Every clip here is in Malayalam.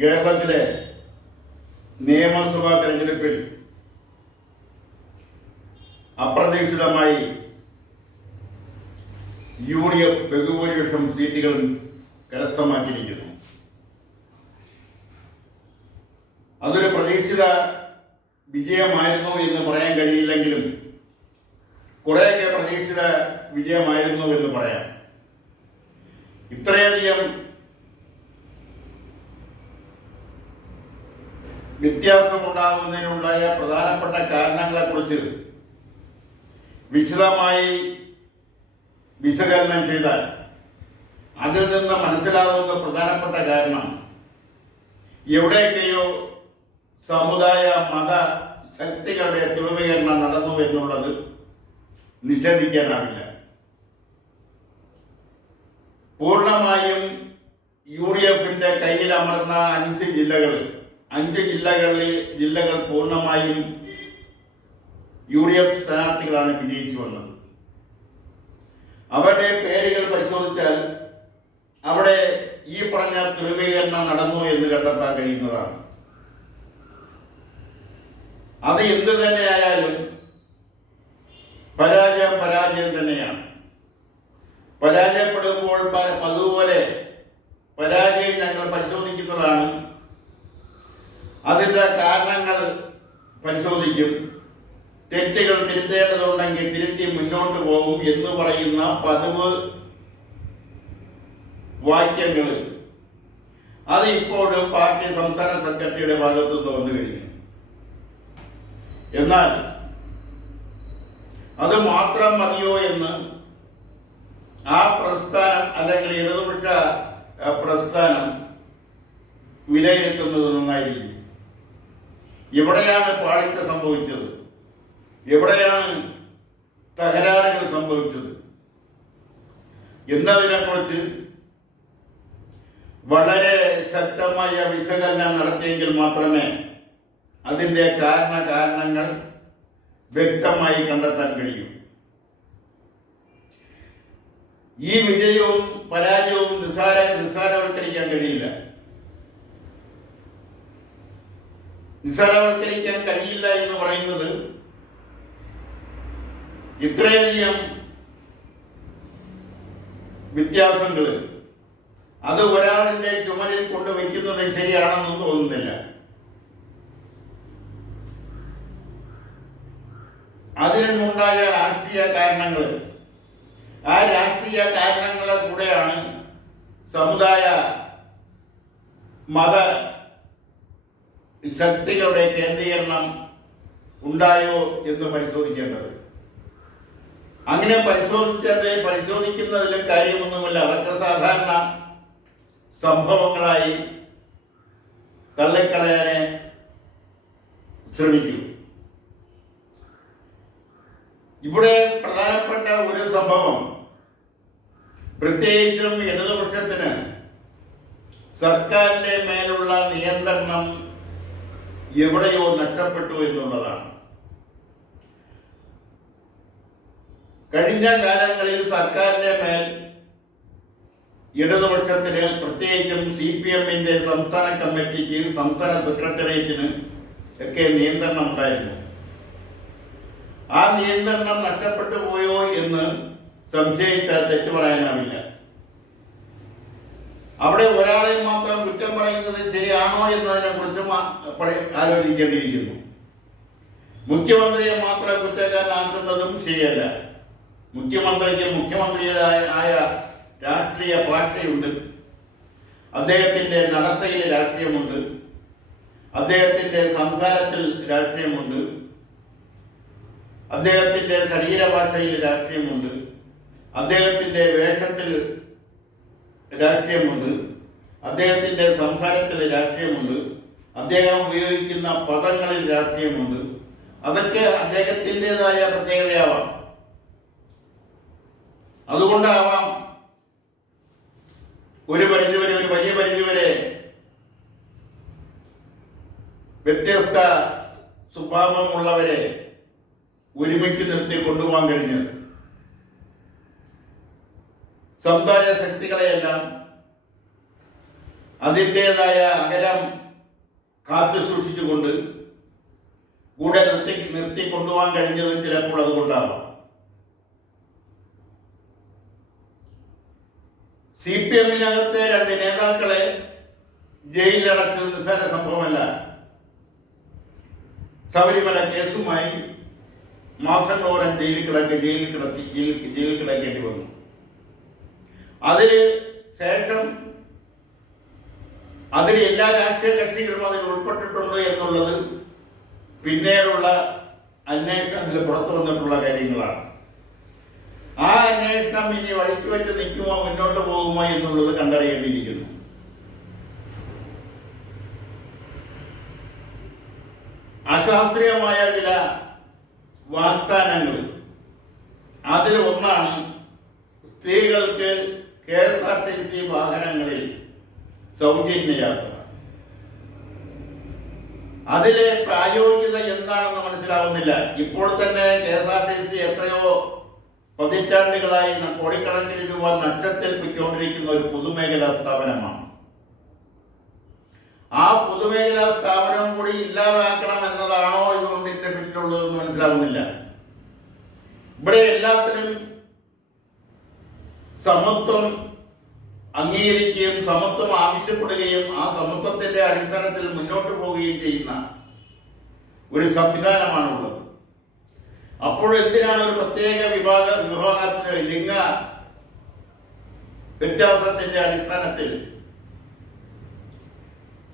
കേരളത്തിലെ നിയമസഭാ തെരഞ്ഞെടുപ്പിൽ അപ്രതീക്ഷിതമായി UDF ബഹുഭൂരിപക്ഷം സീറ്റുകളും കരസ്ഥമാക്കിയിരിക്കുന്നു. അതൊരു പ്രതീക്ഷിത വിജയമായിരുന്നു എന്ന് പറയാൻ കഴിയില്ലെങ്കിലും കുറേയൊക്കെ പ്രതീക്ഷിത വിജയമായിരുന്നു എന്ന് പറയാം. ഇത്രയധികം വ്യത്യാസമുണ്ടാകുന്നതിനുണ്ടായ പ്രധാനപ്പെട്ട കാരണങ്ങളെക്കുറിച്ച് വിശദമായി വിശകലനം ചെയ്താൽ അതിൽ നിന്ന് മനസ്സിലാകുന്ന പ്രധാനപ്പെട്ട കാരണം എവിടെയൊക്കെയോ സമുദായ മത ശക്തികളുടെ ധ്രുവീകരണം നടന്നു എന്നുള്ളത് നിഷേധിക്കാനാവില്ല. പൂർണ്ണമായും UDFന്റെ കയ്യിൽ അമർന്ന 5 ജില്ലകൾ പൂർണ്ണമായും UDF സ്ഥാനാർത്ഥികളാണ് വിജയിച്ചു വന്നത്. അവരുടെ പേരുകൾ പരിശോധിച്ചാൽ അവിടെ ഈ പറഞ്ഞ ധ്രുവീകരണം നടന്നു എന്ന് കണ്ടെത്താൻ കഴിയുന്നതാണ്. അത് എന്ത് തന്നെയായാലും പരാജയം തന്നെയാണ്. പരാജയപ്പെടുമ്പോൾ അതുപോലെ പരാജയം ഞങ്ങൾ പരിശോധിക്കുന്നതാണ്. അതിൻ്റെ കാരണങ്ങൾ പരിശോധിക്കും. തെറ്റുകൾ തിരുത്തേണ്ടതുണ്ടെങ്കിൽ തിരുത്തി മുന്നോട്ട് പോകും എന്ന് പറയുന്ന പതിവ് വാക്യങ്ങൾ അത് ഇപ്പോഴും പാർട്ടി സംസ്ഥാന സെക്രട്ടറിയുടെ ഭാഗത്തുനിന്ന് വന്നു കഴിഞ്ഞു. എന്നാൽ അത് മാത്രം മതിയോ എന്ന് ആ പ്രസ്ഥാനം അല്ലെങ്കിൽ ഇടതുപക്ഷ പ്രസ്ഥാനം വിലയിരുത്തുന്നത് നന്നായിരിക്കും. എവിടെയാണ് പാളിച്ച സംഭവിച്ചത്, എവിടെയാണ് തകരാറുകൾ സംഭവിച്ചത് എന്നതിനെക്കുറിച്ച് വളരെ ശക്തമായ വിശകലനം നടത്തിയെങ്കിൽ മാത്രമേ അതിൻ്റെ കാരണങ്ങൾ വ്യക്തമായി കണ്ടെത്താൻ കഴിയൂ. ഈ വിജയവും പരാജയവും നിസ്സാരവൽക്കരിക്കാൻ കഴിയില്ല. നിസ്സാരവൽക്കരിക്കാൻ കഴിയില്ല എന്ന് പറയുന്നത് ഇത്രയധികം വ്യത്യാസങ്ങൾ അത് ഒരാളിന്റെ ചുമലിൽ കൊണ്ടുവയ്ക്കുന്നത് ശരിയാണെന്നും തോന്നുന്നില്ല. അതിനുണ്ടായ രാഷ്ട്രീയ കാരണങ്ങൾ, ആ രാഷ്ട്രീയ കാരണങ്ങളെ കൂടെയാണ് സമുദായ മത ശക്തികളുടെ കേന്ദ്രീകരണം ഉണ്ടായോ എന്ന് പരിശോധിക്കേണ്ടത്. അങ്ങനെ പരിശോധിക്കുന്നതിലും കാര്യമൊന്നുമില്ല. അതൊക്കെ സാധാരണ സംഭവങ്ങളായി തള്ളിക്കളയാനെ ശ്രമിക്കൂ. ഇവിടെ പ്രധാനപ്പെട്ട ഒരു സംഭവം, പ്രത്യേകിച്ചും ഇടതുപക്ഷത്തിന് സർക്കാരിന്റെ മേലുള്ള നിയന്ത്രണം എവിടെയോ നഷ്ടപ്പെട്ടു എന്നുള്ളതാണ്. കഴിഞ്ഞ കാലങ്ങളിൽ സർക്കാരിന്റെ മേൽ ഇടതുപക്ഷത്തിന്, പ്രത്യേകിച്ചും CPMന്റെ സംസ്ഥാന കമ്മിറ്റിക്ക്, സംസ്ഥാന സെക്രട്ടേറിയറ്റിന് ഒക്കെ നിയന്ത്രണം ഉണ്ടായിരുന്നു. ആ നിയന്ത്രണം നഷ്ടപ്പെട്ടു പോയോ എന്ന് സംശയിച്ചാൽ തെറ്റു പറയാനാവില്ല. അവിടെ ഒരാളെ മാത്രം കുറ്റം പറയുന്നത് ശരിയാണോ എന്നതിനെ കുറിച്ചും ആലോചിക്കേണ്ടിയിരിക്കുന്നു. മുഖ്യമന്ത്രിയെ മാത്രം കുറ്റക്കാരനാക്കുന്നതും ശരിയല്ല. മുഖ്യമന്ത്രിക്ക് മുഖ്യമന്ത്രിയായ രാഷ്ട്രീയ പാർട്ടിയുണ്ട്, അദ്ദേഹത്തിന്റെ നടത്തയിൽ രാഷ്ട്രീയമുണ്ട്, അദ്ദേഹത്തിന്റെ സംസാരത്തിൽ രാഷ്ട്രീയമുണ്ട്, അദ്ദേഹത്തിന്റെ ശരീരഭാഷയിൽ രാഷ്ട്രീയമുണ്ട്, അദ്ദേഹത്തിന്റെ വേഷത്തിൽ രാഷ്ട്രീയമുണ്ട്, അദ്ദേഹത്തിന്റെ സംസാരത്തിൽ രാഷ്ട്രീയമുണ്ട്, അദ്ദേഹം ഉപയോഗിക്കുന്ന പദങ്ങളിൽ രാഷ്ട്രീയമുണ്ട്. അതൊക്കെ അദ്ദേഹത്തിൻ്റെതായ പ്രത്യേകതയാവാം. അതുകൊണ്ടാവാം ഒരു വലിയ പരിധിവരെ വ്യത്യസ്ത സ്വഭാവമുള്ളവരെ ഒരുമിച്ച് നിർത്തി കൊണ്ടുപോകാൻ കഴിഞ്ഞത്. സമുദായ ശക്തികളെയെല്ലാം അതിൻ്റെതായ അകലം കാത്തു സൂക്ഷിച്ചുകൊണ്ട് കൂടെ നിർത്തി കൊണ്ടുപോകാൻ കഴിഞ്ഞതും ചിലപ്പോൾ അതുകൊണ്ടാവാം. CPM-നകത്തെ 2 നേതാക്കളെ ജയിലിലടച്ചത് നിസ്സാര സംഭവമല്ല. ശബരിമല കേസുമായി മാസങ്ങളോളം ജയിലിൽ കിടക്കേണ്ടി വന്നു. അതിന് ശേഷം അതിൽ എല്ലാ രാഷ്ട്രീയ കക്ഷികളും അതിൽ ഉൾപ്പെട്ടിട്ടുണ്ട് എന്നുള്ളത് പിന്നീടുള്ള അന്വേഷണത്തിൽ പുറത്തു വന്നിട്ടുള്ള കാര്യങ്ങളാണ്. ആ അന്വേഷണം ഇനി വഴിക്ക് വെച്ച് നിൽക്കുമോ മുന്നോട്ട് പോകുമോ എന്നുള്ളത് കണ്ടറിയേണ്ടിയിരിക്കുന്നു. അശാസ്ത്രീയമായ ചില വാഗ്ദാനങ്ങൾ, അതിൽ ഒന്നാണ് സ്ത്രീകൾക്ക് KSRTC വാഹനങ്ങളിൽ സൗജന്യ യാത്ര. അതിലെ പ്രായോഗികത എന്താണെന്ന് മനസ്സിലാവുന്നില്ല. ഇപ്പോൾ തന്നെ KSRTC എത്രയോ പതിറ്റാണ്ടുകളായി കോടിക്കണക്കിന് രൂപ നഷ്ടത്തിൽപ്പിക്കൊണ്ടിരിക്കുന്ന ഒരു പൊതുമേഖലാ സ്ഥാപനമാണ്. ആ പൊതുമേഖലാ സ്ഥാപനം കൂടി ഇല്ലാതാക്കണം എന്നതാണോ ഇതുകൊണ്ട് ഇതിന്റെ പിന്നിലുള്ളതെന്ന് മനസ്സിലാവുന്നില്ല. ഇവിടെ എല്ലാത്തിനും സമത്വം അംഗീകരിക്കുകയും സമത്വം ആവശ്യപ്പെടുകയും ആ സമത്വത്തിന്റെ അടിസ്ഥാനത്തിൽ മുന്നോട്ട് പോവുകയും ചെയ്യുന്ന ഒരു സംവിധാനമാണുള്ളത്. അപ്പോൾ എന്തിനാണ് ഒരു പ്രത്യേക വിഭാഗത്തിന് ലിംഗ വ്യത്യാസത്തിന്റെ അടിസ്ഥാനത്തിൽ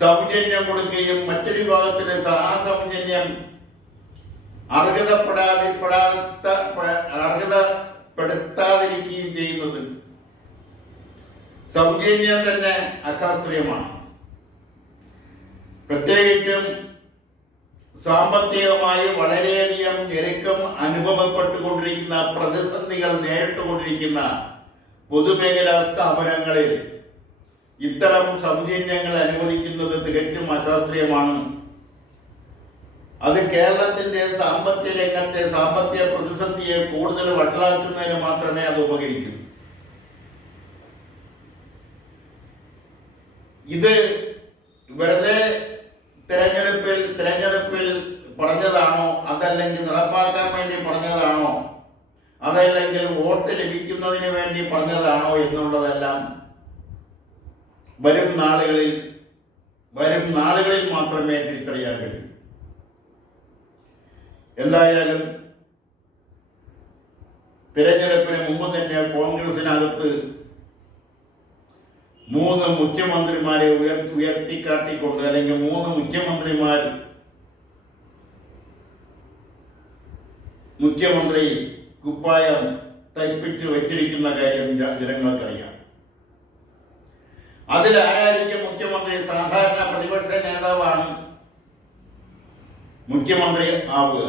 സൗജന്യം കൊടുക്കുകയും മറ്റൊരു വിഭാഗത്തിന് ആ സൗജന്യം അർഹതപ്പെടുത്താതിരിക്കുകയും ചെയ്യുന്നത്? സൗജന്യം തന്നെ അശാസ്ത്രീയമാണ്. പ്രത്യേകിച്ചും സാമ്പത്തികമായി വളരെയധികം ഞെരുക്കം അനുഭവപ്പെട്ടുകൊണ്ടിരിക്കുന്ന, പ്രതിസന്ധികൾ നേരിട്ടുകൊണ്ടിരിക്കുന്ന പൊതുമേഖലാ സ്ഥാപനങ്ങളിൽ ഇത്തരം സൗജന്യങ്ങൾ അനുവദിക്കുന്നത് തികച്ചും അശാസ്ത്രീയമാണ്. അത് കേരളത്തിന്റെ സാമ്പത്തിക രംഗത്തെ സാമ്പത്തിക പ്രതിസന്ധിയെ കൂടുതൽ വഷളാക്കുന്നതിന് മാത്രമേ അത് ഉപകരിക്കൂ. ഇത് വെറുതെ തെരഞ്ഞെടുപ്പിൽ പറഞ്ഞതാണോ, അതല്ലെങ്കിൽ നടപ്പാക്കാൻ വേണ്ടി പറഞ്ഞതാണോ, അതല്ലെങ്കിൽ വോട്ട് ലഭിക്കുന്നതിന് വേണ്ടി പറഞ്ഞതാണോ എന്നുള്ളതെല്ലാം വരും നാളുകളിൽ മാത്രമേ തിരിച്ചറിയാൻ കഴിയൂ. എന്തായാലും തിരഞ്ഞെടുപ്പിന് മുമ്പ് തന്നെ കോൺഗ്രസിനകത്ത് 3 മുഖ്യമന്ത്രിമാരെ ഉയർത്തിക്കാട്ടിക്കൊണ്ട്, അല്ലെങ്കിൽ 3 മുഖ്യമന്ത്രി കുപ്പായം തയ്പ്പിച്ച് വെച്ചിരിക്കുന്ന കാര്യം ജനങ്ങൾക്കറിയാം. അതിലാരായിരിക്കും മുഖ്യമന്ത്രി? സാധാരണ പ്രതിപക്ഷ നേതാവാണ് മുഖ്യമന്ത്രി ആവുക.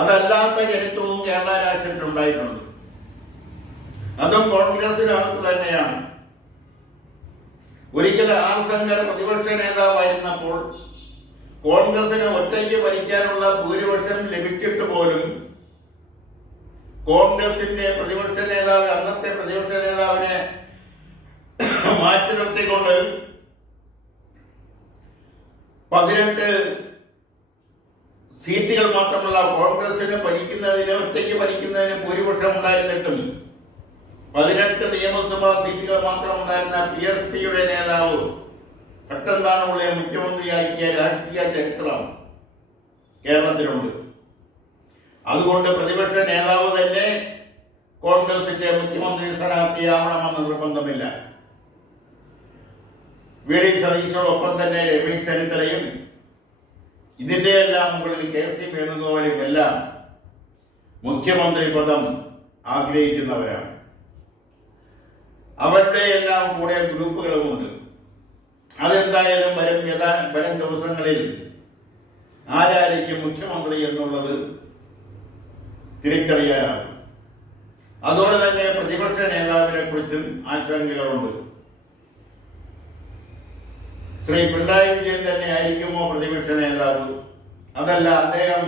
അതല്ലാത്ത ചരിത്രവും കേരള രാഷ്ട്രീയത്തിൽ ഉണ്ടായിട്ടുണ്ട്. അതും കോൺഗ്രസിനകത്ത് തന്നെയാണ്. ഒരിക്കൽ ആർ ശങ്കർ പ്രതിപക്ഷ നേതാവായിരുന്നപ്പോൾ കോൺഗ്രസിന് ഒറ്റയ്ക്ക് ഭരിക്കാനുള്ള ഭൂരിപക്ഷം ലഭിച്ചിട്ട് പോലും കോൺഗ്രസിന്റെ അന്നത്തെ പ്രതിപക്ഷ നേതാവിനെ മാറ്റി നിർത്തിക്കൊണ്ട് 18 സീറ്റുകൾ മാത്രമുള്ള കോൺഗ്രസിന് ഒറ്റയ്ക്ക് ഭരിക്കുന്നതിന് ഭൂരിപക്ഷം ഉണ്ടായിരുന്നിട്ടും 18 നിയമസഭാ സീറ്റുകൾ മാത്രം ഉണ്ടായിരുന്ന PSPയുടെ നേതാവ് പെട്ടെന്നാണ് മുഖ്യമന്ത്രിയാക്കിയ രാഷ്ട്രീയ ചരിത്രം കേരളത്തിലുണ്ട്. അതുകൊണ്ട് പ്രതിപക്ഷ നേതാവ് തന്നെ കോൺഗ്രസിന്റെ മുഖ്യമന്ത്രി സ്ഥാനാർത്ഥിയാവണമെന്ന് നിർബന്ധമില്ല. VD സതീശോടൊപ്പം തന്നെ രമേശ് ചെന്നിത്തലയും ഇതിന്റെ എല്ലാം മുകളിൽ KC വേണുഗോപാലും എല്ലാം മുഖ്യമന്ത്രി പദം ആഗ്രഹിക്കുന്നവരാണ്. അവരുടെ എല്ലാം കൂടെ ഗ്രൂപ്പുകളുമുണ്ട്. അതെന്തായാലും വരും ദിവസങ്ങളിൽ ആരായിരിക്കും മുഖ്യമന്ത്രി എന്നുള്ളത് തിരിച്ചറിയാനാകും. അതോടെ തന്നെ പ്രതിപക്ഷ നേതാവിനെ കുറിച്ചും ആശങ്കകളുണ്ട്. ശ്രീ പിണറായി വിജയൻ തന്നെ ആയിരിക്കുമോ പ്രതിപക്ഷ നേതാവ്? അതല്ല, അദ്ദേഹം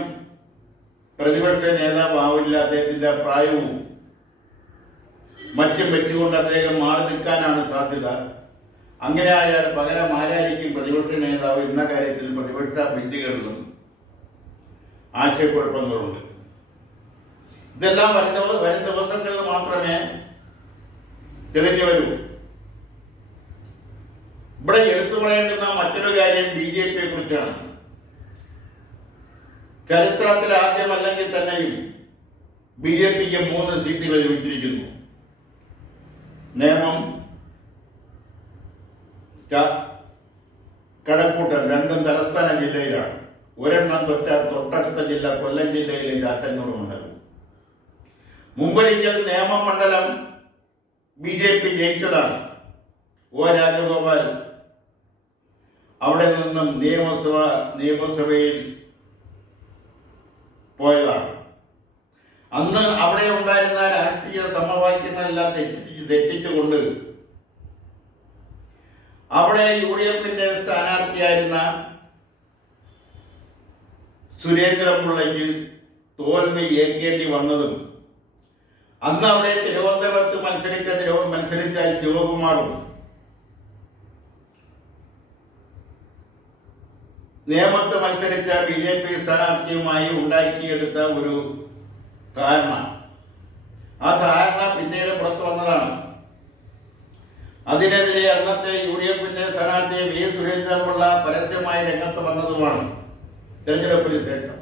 പ്രതിപക്ഷ നേതാവാവില്ല. അദ്ദേഹത്തിന്റെ പ്രായവും മറ്റും വെച്ചുകൊണ്ട് അദ്ദേഹം മാറി നിൽക്കാനാണ് സാധ്യത. അങ്ങനെ ആയാൽ പകരം ആരായിരിക്കും പ്രതിപക്ഷ നേതാവ് എന്ന കാര്യത്തിൽ പ്രതിപക്ഷ വിദ്യകളിലും ആശയക്കുഴപ്പങ്ങളുണ്ട്. ഇതെല്ലാം വരും ദിവസങ്ങളിൽ മാത്രമേ തെളിഞ്ഞു വരൂ. ഇവിടെ എടുത്തു പറയേണ്ടുന്ന മറ്റൊരു കാര്യം BJP കുറിച്ചാണ്. ചരിത്രത്തിൽ ആദ്യമല്ലെങ്കിൽ തന്നെയും BJPക്ക് 3 സീറ്റുകൾ ലഭിച്ചിരിക്കുന്നു. നേമം, കഴക്കൂട്ടം രണ്ടും തലസ്ഥാന ജില്ലയിലാണ്. ഒരെണ്ണം തൊട്ടടുത്ത ജില്ല കൊല്ലം ജില്ലയിലെ ചാത്തന്നൂർ മണ്ഡലം. മുമ്പൊരിക്കൽ നേമം മണ്ഡലം BJP ജയിച്ചതാണ്. O രാജഗോപാൽ അവിടെ നിന്നും നിയമസഭയിൽ പോയതാണ്. അന്ന് അവിടെ ഉണ്ടായിരുന്ന രാഷ്ട്രീയ സമവാക്യങ്ങളെല്ലാം തെറ്റിച്ചുകൊണ്ട് അവിടെ UDFന്റെ സ്ഥാനാർത്ഥിയായിരുന്ന സുരേന്ദ്രപിള്ളയ്ക്ക് തോൽവി ഏൽക്കേണ്ടി വന്നതും അന്ന് അവിടെ തിരുവനന്തപുരത്ത് മത്സരിച്ച ശിവകുമാറും നേമത്ത് മത്സരിച്ച BJP സ്ഥാനാർത്ഥിയുമായി ഉണ്ടാക്കിയെടുത്ത ഒരു ധാരണ, ആ ധാരണ പിന്നീട് പുറത്തു വന്നതാണ്. അതിനെതിരെ അന്നത്തെ UDFന്റെ സ്ഥാനാർത്ഥി V സുരേന്ദ്രപിള്ള പരസ്യമായി രംഗത്ത് വന്നതുമാണ് തെരഞ്ഞെടുപ്പിന് ശേഷം.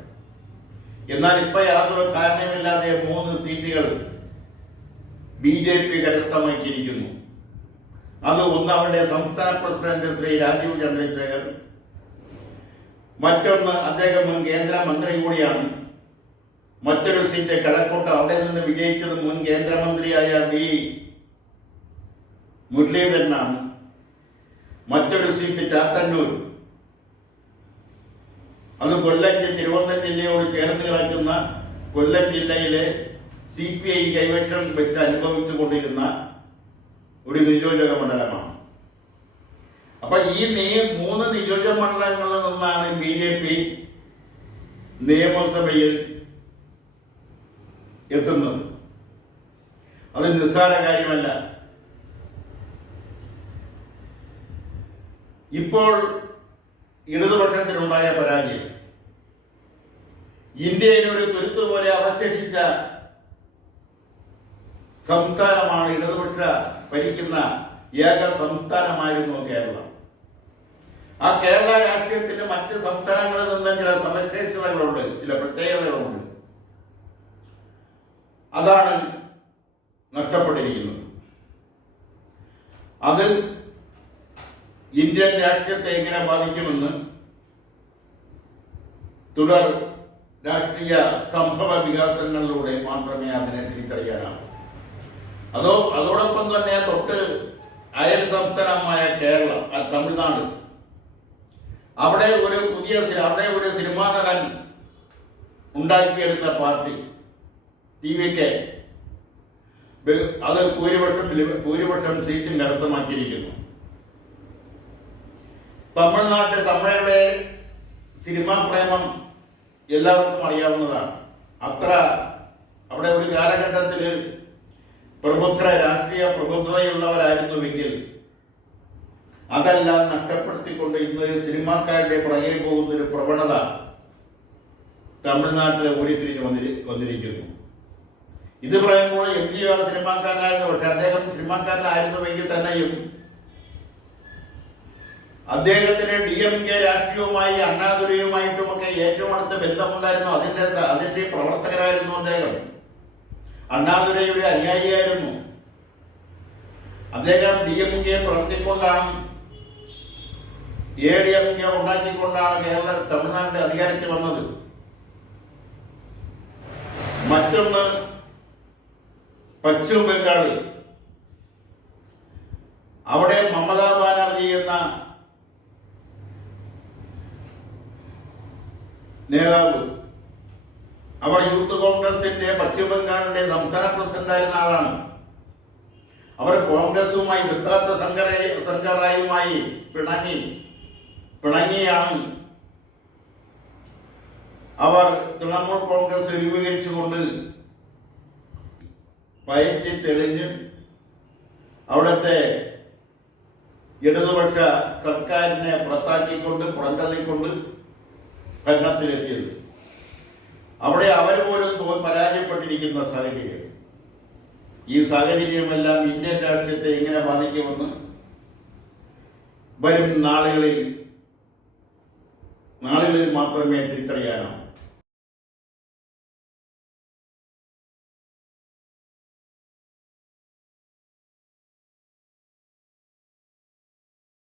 എന്നാൽ ഇപ്പൊ യാതൊരു ധാരണയുമില്ലാതെ 3 സീറ്റുകൾ BJP കരസ്ഥമാക്കിയിരിക്കുന്നു. അത് ഒന്ന് അവരുടെ സംസ്ഥാന പ്രസിഡന്റ് ശ്രീ രാജീവ് ചന്ദ്രശേഖർ, മറ്റൊന്ന് അദ്ദേഹം മുൻ കേന്ദ്രമന്ത്രി കൂടിയാണ്. മറ്റൊരു സീറ്റ് കഴക്കൂട്ടം, അവിടെ നിന്ന് വിജയിച്ചത് മുൻ കേന്ദ്രമന്ത്രിയായ V മുരളീധരനാണ്. മറ്റൊരു സീറ്റ് ചാത്തന്നൂർ, അത് തിരുവനന്തപുരം ജില്ലയോട് ചേർന്ന് കിടക്കുന്ന കൊല്ലം ജില്ലയിലെ CPI കൈവശം വെച്ച് അനുഭവിച്ചു കൊണ്ടിരുന്ന ഒരു നിയോജക മണ്ഡലമാണ്. അപ്പൊ ഈ 3 നിയോജക മണ്ഡലങ്ങളിൽ നിന്നാണ് BJP നിയമസഭയിൽ എത്തുന്നത്. അത് നിസ്സാര കാര്യമല്ല. ഇപ്പോൾ ഇടതുപക്ഷത്തിനുണ്ടായ പരാജയം ഇന്ത്യയിലെ ഒരു തുരുത്ത് പോലെ അവശേഷിച്ച സംസ്ഥാനമാണ്. ഇടതുപക്ഷ ഭരിക്കുന്ന ഏക സംസ്ഥാനമായിരുന്നു കേരളം. ആ കേരള രാഷ്ട്രീയത്തിന് മറ്റ് സംസ്ഥാനങ്ങളിൽ നിന്ന് ചില സവിശേഷതകളുണ്ട്, ചില പ്രത്യേകതകളുണ്ട്. അതാണ് നഷ്ടപ്പെട്ടിരിക്കുന്നത്. അത് ഇന്ത്യൻ രാഷ്ട്രീയത്തെ എങ്ങനെ ബാധിക്കുമെന്ന് തുടർ രാഷ്ട്രീയ സംഭവ വികാസങ്ങളിലൂടെ മാത്രമേ അതിനെ തിരിച്ചറിയാനാവൂ. അതോടൊപ്പം തന്നെ തൊട്ട് അയൽ സംസ്ഥാനമായ കേരളം, തമിഴ്നാട്, അവിടെ ഒരു സിനിമാ നടൻ ഉണ്ടാക്കിയെടുത്ത പാർട്ടി TVK അത് ഭൂരിപക്ഷം സീറ്റും കരസ്ഥമാക്കിയിരിക്കുന്നു. തമിഴരുടെ സിനിമാ പ്രേമം എല്ലാവർക്കും അറിയാവുന്നതാണ്. അവിടെ ഒരു കാലഘട്ടത്തിൽ രാഷ്ട്രീയ പ്രബുദ്ധതയുള്ളവരായിരുന്നുവെങ്കിൽ അതെല്ലാം നഷ്ടപ്പെടുത്തിക്കൊണ്ട് ഇന്ന് സിനിമാക്കാരുടെ പുറകെ പോകുന്ന ഒരു പ്രവണത തമിഴ്നാട്ടിൽ ഓടിത്തിരിഞ്ഞ് വന്നിരിക്കുന്നു. ഇത് പറയുമ്പോൾ MGR സിനിമാക്കാരനായിരുന്നു. പക്ഷെ അദ്ദേഹം സിനിമാക്കാരനായിരുന്നുവെങ്കിൽ തന്നെയും അദ്ദേഹത്തിന് DMK രാഷ്ട്രീയവുമായി അണ്ണാദുരയുമായിട്ടുമൊക്കെ ഏറ്റവും അടുത്ത ബന്ധമുണ്ടായിരുന്നു. അതിന്റെ പ്രവർത്തകരായിരുന്നു അദ്ദേഹം. അണ്ണാദുരയുടെ അനുയായിയായിരുന്നു അദ്ദേഹം. DMK പ്രവർത്തിക്കൊണ്ടാണ് ADMK ഉണ്ടാക്കിക്കൊണ്ടാണ് തമിഴ്നാടിന്റെ അധികാരത്തിൽ വന്നത്. മറ്റൊന്ന് പശ്ചിമ ബംഗാളിൽ, അവിടെ മമതാ ബാനർജി എന്ന നേതാവ്, അവർ യൂത്ത് കോൺഗ്രസിന്റെ പശ്ചിമ ബംഗാളിന്റെ സംസ്ഥാന പ്രസിഡന്റായിരുന്ന ആളാണ്. അവർ കോൺഗ്രസുമായി ദത്താത്ത ശങ്കറായുമായി പിണങ്ങിയാണ് അവർ തൃണമൂൽ കോൺഗ്രസ് രൂപീകരിച്ചുകൊണ്ട് പയറ്റി തെളിഞ്ഞ് അവിടുത്തെ ഇടതുപക്ഷ സർക്കാരിനെ പുറത്താക്കിക്കൊണ്ട് പുറന്തള്ളിക്കൊണ്ട് ഭരണത്തിലെത്തിയത്. അവിടെ അവർ പോലും പരാജയപ്പെട്ടിരിക്കുന്ന സാഹചര്യം. ഈ സാഹചര്യമെല്ലാം ഇന്ത്യൻ രാഷ്ട്രീയത്തെ എങ്ങനെ ബാധിക്കുമെന്ന് വരും നാളുകളിൽ മാത്രമേ തിരിച്ചറിയാനാവൂ.